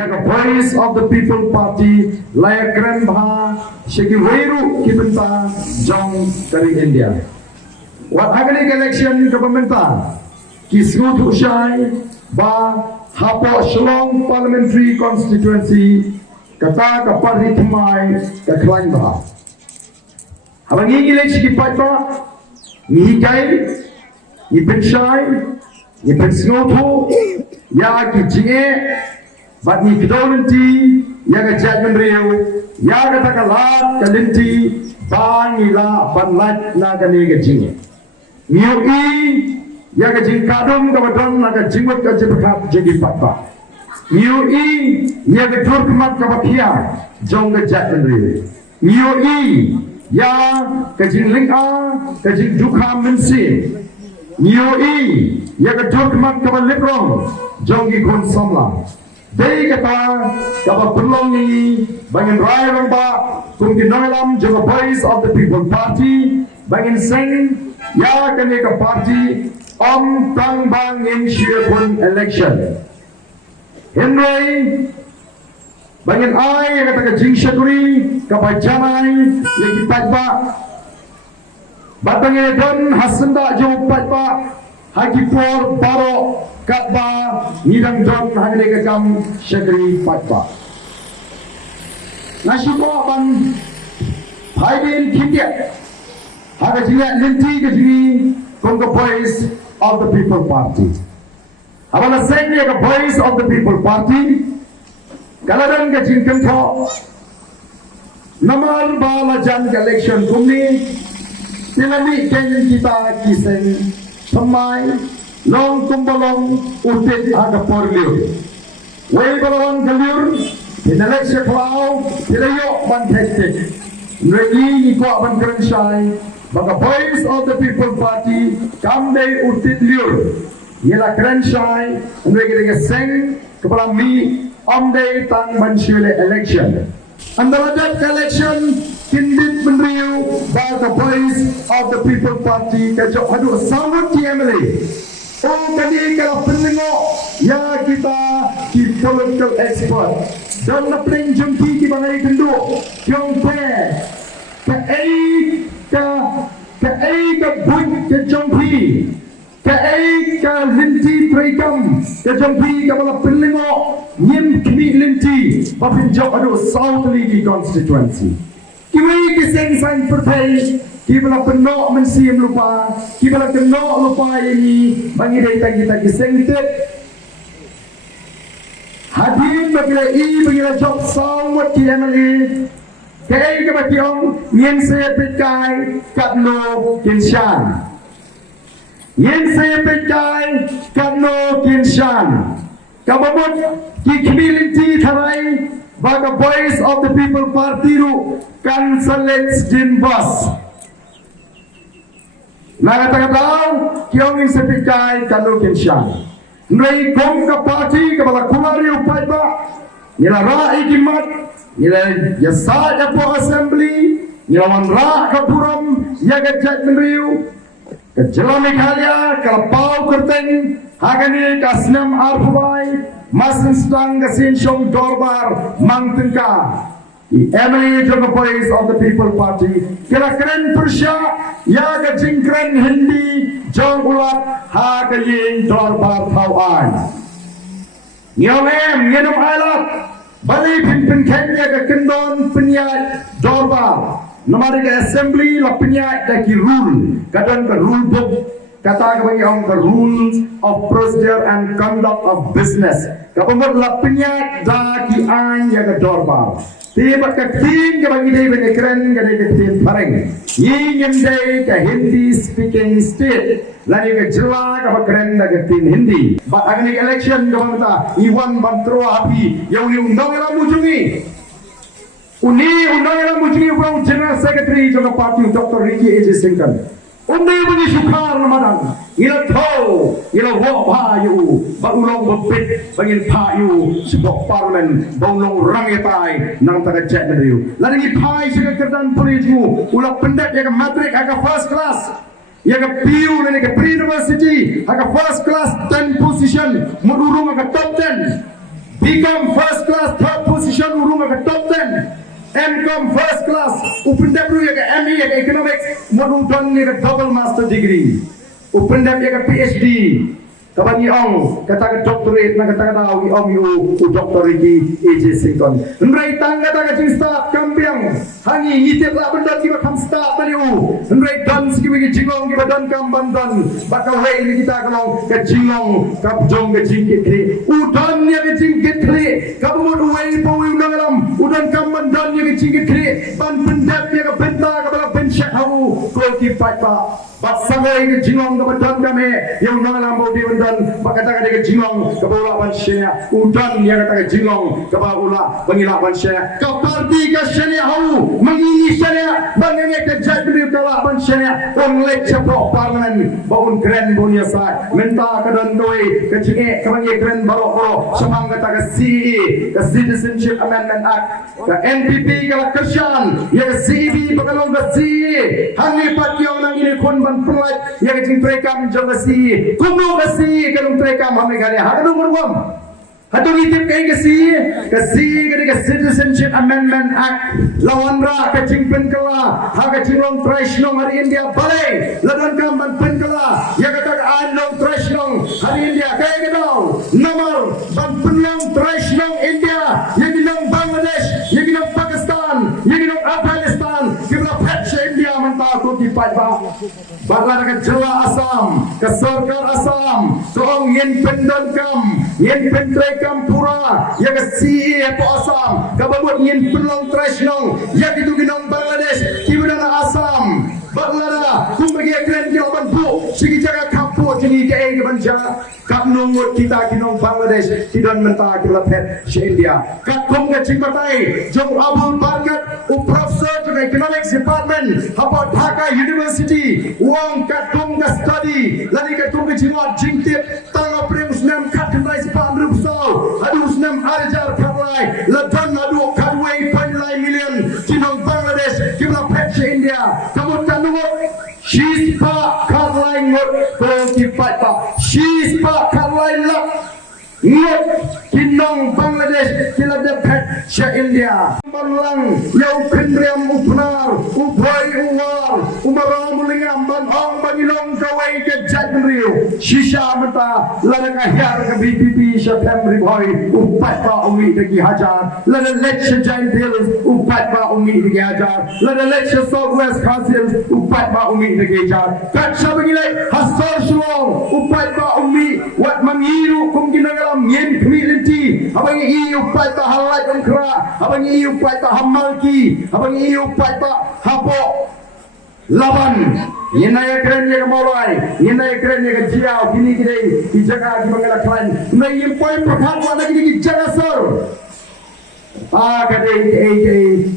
Yaga Voice of the People Party layak keren bah sheki weiru kibenta jong dari India. Wat agni election ke pemerintah kisut usai ba hapo Shillong Parliamentary Constituency kata ke parti Thmai ke Klang bah. Abang ini election kipat bah ni kai ni penshai ni pensnoto ya ki jinge but ni kidolenti ya ga jadman riu ya ga takalat kalinti bangila banlat na ga ni ga jinge niu i ya ga jing kadum ga badon na ga jingwat ga jibat jadi patba niu i ya ga turkmat ga bakia jong ga jadman riu niu i ya ga jing linga ga jing dukha mensi niu i ya ga turkmat ga baliprong jong gi kon samla Dei kata kaba pulong ni bangin raya rong ba kung ginoilam juga Voice of the People Party bangin sing ya kani ka party om tang bang in pun election Henry bangin ay kata ka jing syakuri kaba janai ya kipat ba batangin don hasenda jo pat ba haki por baro katba nidang don hagre ka kam syakri patba nasuko ban bhaibin kindia haga jinga linti ka jingi kong Voice of the People Party abala seng ka Voice of the People Party kaladan ka jingkan tho namal bala jan election kumni tilani ken kita kiseng Samai long kumbalong utit aga porliu. Way balawang galiur ineleksya klaw tilayo ban hektik. Nregi iko ban kerensay baka Voice of the People Party kamde utit liur. Yela kerensay nregi dega seng kepala mi omde tang mansyule election. Andalajat election kindit menriu by the Voice of the People Party kajok hadu sambut kiameli oh kadi kalau pendengo ya kita ki political expert dan na pleng jumpi ki bangai kendu kyong pe ka buik ke jumpi ka linti trikam ke jumpi ka bala pendengo nyim kini linti bapin jok hadu South League constituency Kiwi kiseng sang pertai, kibala penok mensiam lupa, kibala kenok lupa ini, bangi data kita kiseng itu. Hadir bagila i bagila job sawat kiamali, kaya kebationg nyen saya pekai katno kinshan, nyen saya pekai katno kinshan, kababut kikmilinti tharai. Baga Voice of the People Party ru kansalets din bus. Nagatagatao kiyong insepikai kalukin siya. Nray kong ka party kabala kumari upay ba? Nila rai kimat, nila yasa po assembly, nila wanra kapuram, yagajat menriu, kajalami kalya, kalapau kerteng, hagani kasnam arpubay, Masin stang kasin syong dorbar mangtengka Emily to the Voice of the People Party kira keren Persya ya ka jingkren Hindi jong ulat ha ka yin dorbar tauan nyolem ngenom alat bali pimpin kenya ka kendon penyat dorbar namari ka assembly la penyat da ki rule kadang ka rule book kata bagi orang the rules of procedure and conduct of business. Kapamot la penyat da ki an ya ga dorba. Tiba ka tin ka bagi dai bene keren ka dai ka tin pareng. Yin dai ka Hindi speaking state. Lani ka jela ka keren da ka tin Hindi. But agni election ka mata iwan bantro api yang ni undang era mujungi. Uni undang era mujungi from General Secretary of the party Dr. Ricky A.J. Singkan. Undi bunyi sukar namadang, ila tau, ila wak payu, bagulong bepit, bangin payu, sebab parlimen, bagulong rangitai, nang tagajat na riu. Laring ipai sila kerdan politmu, ulah pendat ya ke matrik, aga first class, ya ke PU, dan ya ke pre-university, aga first class 10 position, merurung aga top 10. become first class, third position urung ke top 10. MCom first class, upendap lu ya ke ME ya ke economics, modul don ni ke double master degree. Upendap ya ke PhD. Kabangi ong kata ke doctorate na kata tahu ong yu doctorate di AJ Sington. Nrai tangga kata ke start kampiang hangi ngitip lah benda kita kam start tadi nrai dan siki wigi jingong kita dan kam bandan bakal way ni kita kalau ke jingong kap jong ke jingkit kri udan ya ke jingkit kri kap mod way powi udalam udan kam bandan ya ke jingkit kri ban pendap ya ke benta ke bala pensyak hau ko ki pa Baksangay ke jingong ke badan kami yang mengalam bodi bandan bakata ke jingong ke bawah bansyanya udan yang kata ke jingong ke bawah pengilak bansyanya ke parti ke syanya hau mengini syanya bangenge ke jadri kala bansyanya onlek cepo parlemen baun keren bunia sai menta ke dan doi ke jinge ke bangi keren baro semang kata ke CE ke Citizenship Amendment Act ke NPP ke kerjaan ya ke CEB bakalong ke CE hani pationg nang ini kon pelat yang jing trekam jong kasi kumu kasi kalung trekam hame kali hadung ngurgom hadung itip kai kasi ke Citizenship Amendment Act lawan ra ke jing penkala ha ke jing long trash nong hari India balai ladan kam ban penkala ya kata anong trash nong hari India kai ke dau nomor ban penyang trash nong India yang nong Bangladesh yang nong Pakistan yang nong Afghanistan kibla patch India mentah tu dipat ba bakal ke jela Asam, ke Sarkar Asam, soong yen pendon kam, yen pentre kam pura, ya ke CE po Asam, kababot yen pelong trash nong, ya itu ginong Bangladesh, kibudana Asam, baklara, kumbagi keren kilaban bu, sigi jaga kampu, jini ke banja, kap nungut kita ginong Bangladesh, kidon mentah kibla pet si India, kap kum ke cingpatai, jong Abdul Barkat, Professor to Economics Department, about Dhaka University, wong katung ka study lani katung ka jingot jingtip tanga prims nam katendai sepan rupsau adus nam arjar katlai ladan adu kadway panlai million jinong Bangladesh kibla patch India kamu tanungot she's pa katlai ngot ko kipat pa she's pa katlai lak ngot kinong Bangladesh kila de patch India Banglang yau kendriam upnar ubai uwar umaram mulingam ban ong bangilong kawai ke jadriu shisha mata lada kahar ke BPP September boy upat pa umi degi hajar lada lecture giant hills upat pa umi degi hajar lada lecture southwest council upat pa umi degi hajar kat sabangilai hasor sulong upat pa umi wat mangiru kum ginagalam yen community abang i upat pa halai kra abang i upat pa hamalki abang i upat pa hapo laban yenaya keren ya molai yenaya keren ya jiau kini kini di jaga di bangala klan na impoi prakat wala kini di jaga sor kade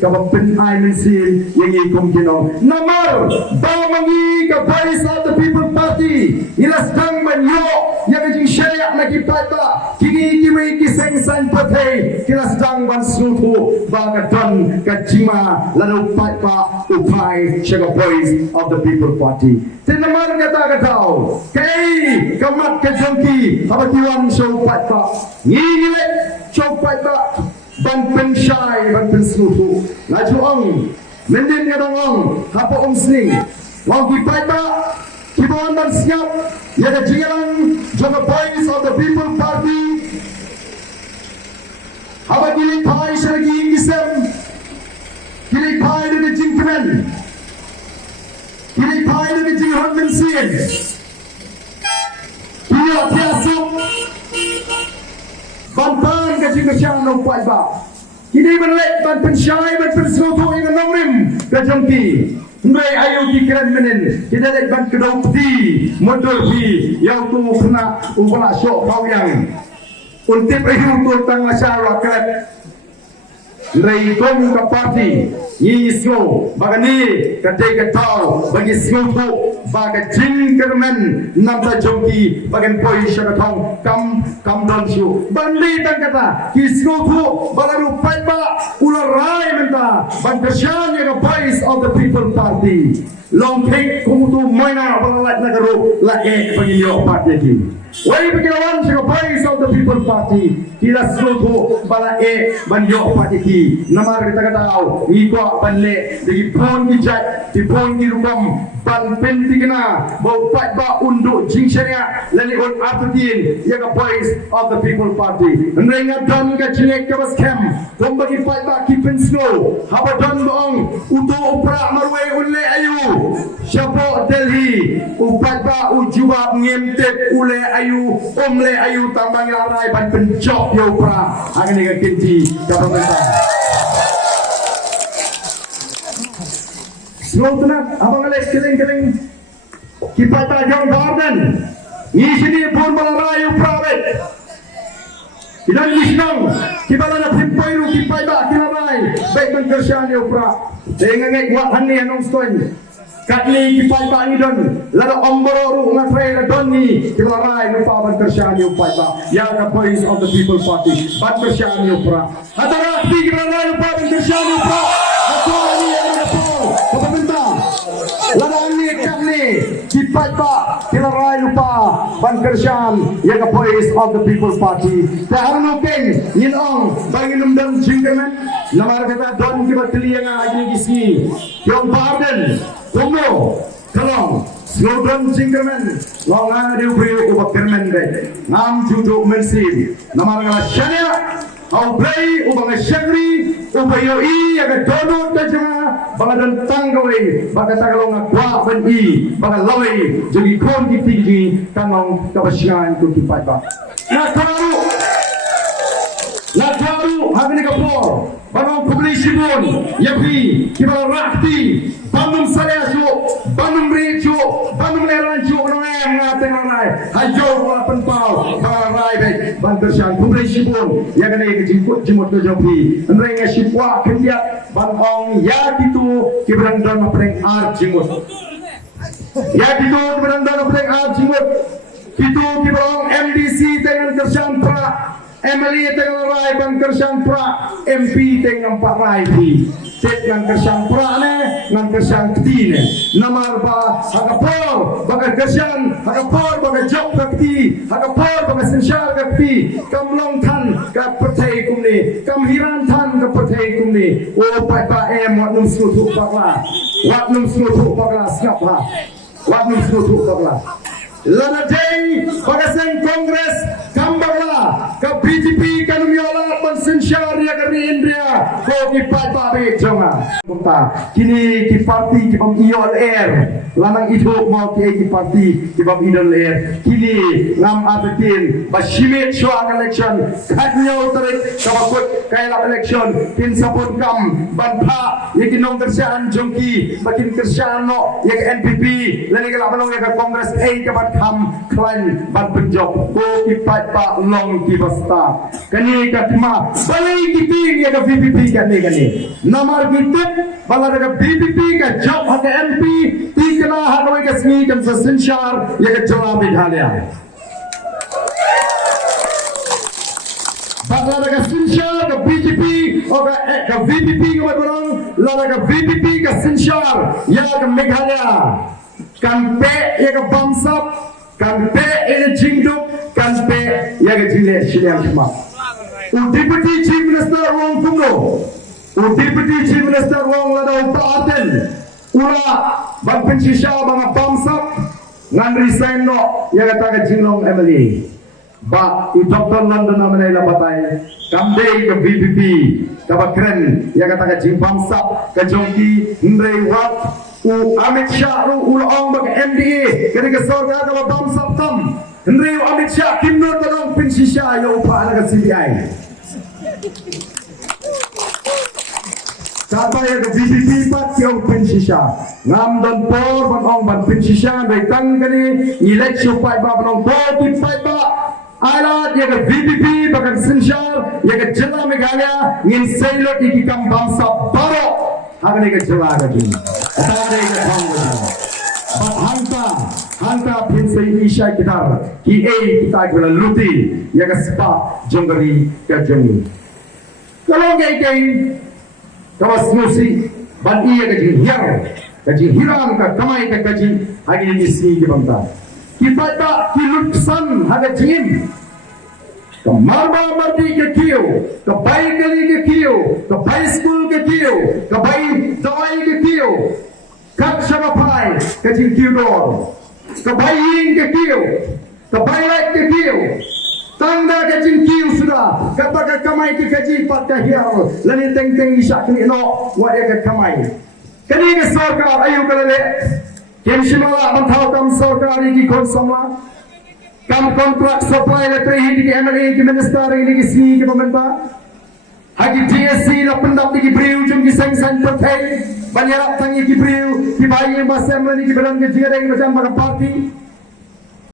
kabapen ai mensin yang ikum kino nomor bamangi ka Voice of the People Party ilas dang manyo yang jing syariat na kita kini kiwi kiseng san patai kilas dang ban sutu bagadan kajima lalu pa upai syaga Voice of the People Party tenamar kata katau kai kamat kejongki abatiwan show pa ngile show pa ban pensyai ban pensuhu laju ong mendin ngadong ong hapa ong sing wang kipai ba kibawan ban siap ya da jingalang jaga Voice of the People Party hapa gili pai syaragi ingisem gili pai de jingkemen gili pai de jinghon mensin dia tiasuk ban ke jingasang no pai ba kini melek ban pensyai ban pensutu yang nongrim kajongki ngai ayu kiran menen kita lek ban kedau putih motor pi yang tu kena ubala syok kau yang untuk ayu tu tang masyarakat kelak ngai kom ka parti yisyo bagani kadai katau bagi syotu baga jingkermen namta jongki bagan poi syakatong kam don syu bandi tan kata kisyotu balaru paiba ularai menta bantasyan yang Voice of the People Party long take kumutu maina balalat nagaru la bagi yo parti Wai Pagirawan sa Voice of the People Party kila sluto bala banyo patiki namar kita kataw iko banle di pon ki jat di pon ki rumam ban penti kena bau pat ba unduk jingsanya lali on aptin ya ka Voice of the People Party nrenga dan ka chinek ka bas kem tomba ki pat ba ki pen snow haba don bong uto upra marwe ulle ayu Shapo Delhi upat ba ujuba ngemtet ule ayu omle ayu tambang larai ban pencok yo pra akan dengan kinti pemerintah. Slow tenang, abang Alex keling-keling kipat John Gordon ni sini pun balarayu private idan misnong kibala na pimpairu kipat ba kilarai baik pengkerjaan yo pra dengan ngek wat hani anong stoin Katli kipai ba ni don lada omboro ngatrai don ni kilarai lupa ban kersyani upai ba ya ka Voice of the People Party ban kersyani upra atara ti kilarai lupa ban kersyani upra atara ni ada pol pemerintah lada ni katli kipai ba kilarai lupa ban kersyani ya ka Voice of the People Party tahar nuken yin ong bagi numdam jinggaman namar kata don kibat lianga ajni kisi John Gordon Tunggu, tolong, slogan Jingerman, longan diubri ubah kermen deh. Nam juduk mensin, nama orang Syania, au play ubah ngesyagri, ubah yoi, agar donut tajama, baga dan tanggawai, baga tagalong agwa bani, baga lawai, jadi kon tinggi, kanong kapasyan tu kipai ba. Nak tahu, hari ni kapor, bangun publisi pun, yapi, kibal rakti. Bandung saya ju, Bandung reju, Bandung leran ju, orang ngaten orang, hajo wala penpau, karai baik, bantersan, publisi pun, ya kena jemput kejopi, mereka sipwa kendiat, bandong ya gitu, kiberang dan mapeng jemput, ya gitu kiberang dan mapeng jemput, gitu kiberang MDC dengan kerjaan pra. MLA dengan rai ban kerjaan pra, MP dengan pak rai di, set dengan kerjaan pra ne, dengan kerjaan keti ne, namar ba hagapor, baga kerjaan hagapor, baga job keti, hagapor, baga sensyal keti, kam long tan ka pertai kumni, kam hiran tan ka pertai kumni, o pai pa wat num slutu pakla, wat num slutu pakla siap ha, wat num slutu pakla. Lana day bagasan Kongres kambala ke BJP kanumyola pensensyar ya ke India ko kipat babe jonga punta kini ki parti ki bang iol air lanang itu mau ki parti ki bang iol air kini ngam abetin basimit shwa election katnyo tarik kabakut kaila election kin sapun kam banpa yakinong kerjaan jongki bakin kerjaan no ya ke NPP lani kala balong ya ke Kongres ka kam klan ban penjok ko kipat pa long ki basta kani katma balai kiting ya ka VPP kani namar kitip bala ka VPP ka job ha MP tikna hanoi ka sni kan sensyar ya ka jawab bidhalia bala ka sensyar ka BJP o ka VPP ka barang la ka VPP ka sensyar ya ka Meghalaya kan pe ya ka bamsap kan pe ene jingduk kan pe ya ke jile shiliam khma Deputy Chief Minister wong kumno Deputy Chief Minister wong lada upaten ula ban pensisha bang bamsap ngan resign no ya kata ke jinglong MLA ba I Dr. London namanya la batai kamde ke BPP ka bakren ya kata ke jing bamsap ke jongki ndrei wat u Amit Shah u ulong bag MDA ketika sorga ka bamsap tam ndrei Amit Shah kimno tolong pensisha ya upa ala ke CBI kata ya ke BPP pat ya pensisha ngam don por ban ong ban pensisha ndrei tang kani election pai ba ban ong por pai ba alat ya ke VPP bagan sensyal ya ke Jela Meghalaya ngin sailot iki kam bangsa baro hagane ke Jela ga jin atare ke thong ga but hanta pinsai isha kitar ki kita gula luti ya ke spa jongari ke jeni kalau gay kawas musi ban iya ke jin hiram ka kamai ke kaji hagi ni si ke bangta kita tak son haga jim ka marba mardi ke kiyo ka bai gali ke kiyo ka bai school ke kiyo ka bai dawai ke kiyo kat sama pai ke jing kiyo dor ka bai ying ke kiyo ka bai right ke kiyo tanda ke jing kiyo sudah kata ka kamai ke kaji pat ka hiao lani teng teng isyak ni no wa ya ka kamai kani ke sarkar ayu kalale kim shimala manthau kam sarkari ki kon sama kam kontrak supply letter hindi ki MLA ki minister ini ki si ki pemerintah hagi TSC na pendap ki briu jum ki sang sang partai banyarap tangi ki briu ki bayi assembly ki belan ki jigare ki macam pada parti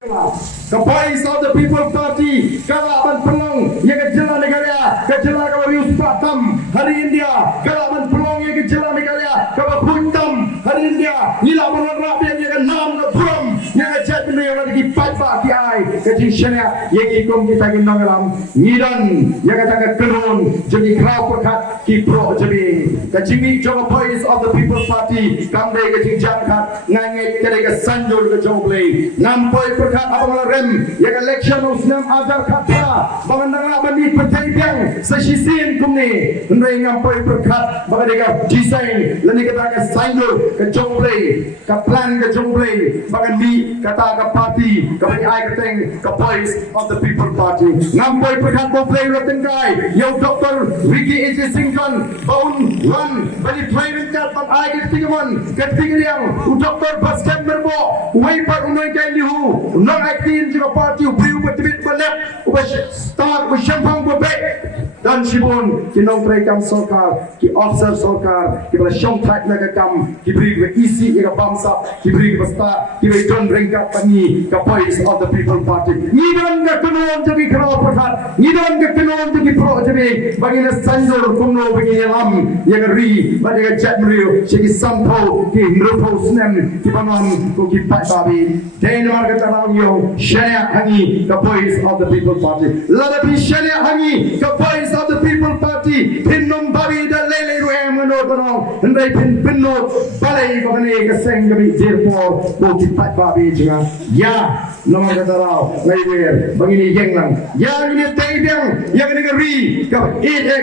the voice of the people party kala ban pelong ye ke jela negara ke jela ka wius patam hari India kala ban pelong ye ke jela negara ka puntam hari India nila mon rabi ye ke nam na prom ye ke chat ni ye ki patba ki ai ke jing shana ye ki kom kita ki nongalam nidan ye ke ta kenon jadi kraw perkat ki pro jabi ke jimi jo voice of the people party kam de ke jing jangkat ngangai ke ke sanjol ke jogle nampoi perkat apa rem yang election usnam ajar kata bangandanga bani partai biang sesisin kumni ndai ngampoi perkat bagadega design lani kata ka sanjol ke jogle ka plan ke jogle bagandi kata ka party ka bani ai keteng ka voice of the people party ngampoi perkat bo play rotengkai yo Dr. Ricky H. Singkon baun wan bani training kat ban ai ketingan ketingriang Dr. Baskem Merbo waipat unoi kai lihu nang aktin juga parti ubriu betibit balak ubah start ubah syampang bebek dan sibun kinong trekam sokar ki officer sokar ki bala syongtak naga kam ki beri ke isi ke bangsa ki beri ke start ki beri don rengkat pani ke voice of the people party ngidon ke kenon jadi kerau perhat ngidon ke kenon jadi pro jadi bagi na sanjor kumno bagi lam yang ri bagi ke chat meriu segi sampo ki ngropo snem ki panon ko ki pat babi den marga tarang yo share hangi the voice of the people party ladapi share hangi the voice of the people party pinnum babi da lele ruem no tono ndai pinnot balai ko ne ke seng gabi therefore ko ki pat babi jinga ya nomor kata rao ngai wer bangini geng lang yang ini teibiang yang ini ri ka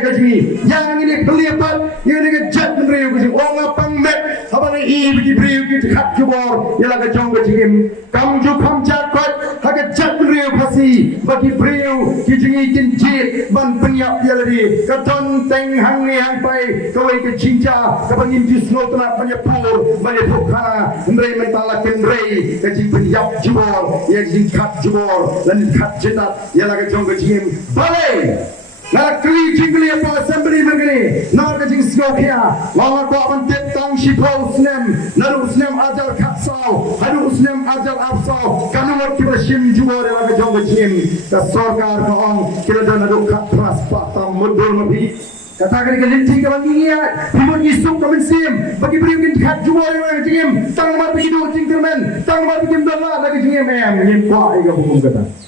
ka jingi yang ini kelipat yang ini jat meriu ko ong apang met habane i bi briu ki khat jubor yala ka jong ka jingim kam ju kam jat kot haga jat meriu phasi bagi briu ki jingi kin jit ban penyap yalari ka ton teng hang ni hang pai ka wei ke chinja ka bangin di snow tana panyapur bani phokha ndrei mentala ken rei ka jing penyap jubor ye jing khat jubor lan khat jitat yala ka jong ka jingim balai na kli jingli apa assembly begini na ka jing skopia lawa ko aban tetang shipo snem na usnem ajar kapsal hadu usnem ajar afsal kanu ki bashim jubor la ka jong ka jingim ka sarkar ka ong kila dan adu khat pras patam mudul mabi katakan ke linting ke bangi ya hibun isuk ke mensim bagi beri mungkin khat jubor la ka jingim tang mar bidu jingkermen tang mar bikim dalla la ka jingim em nim kwa ega hukum kata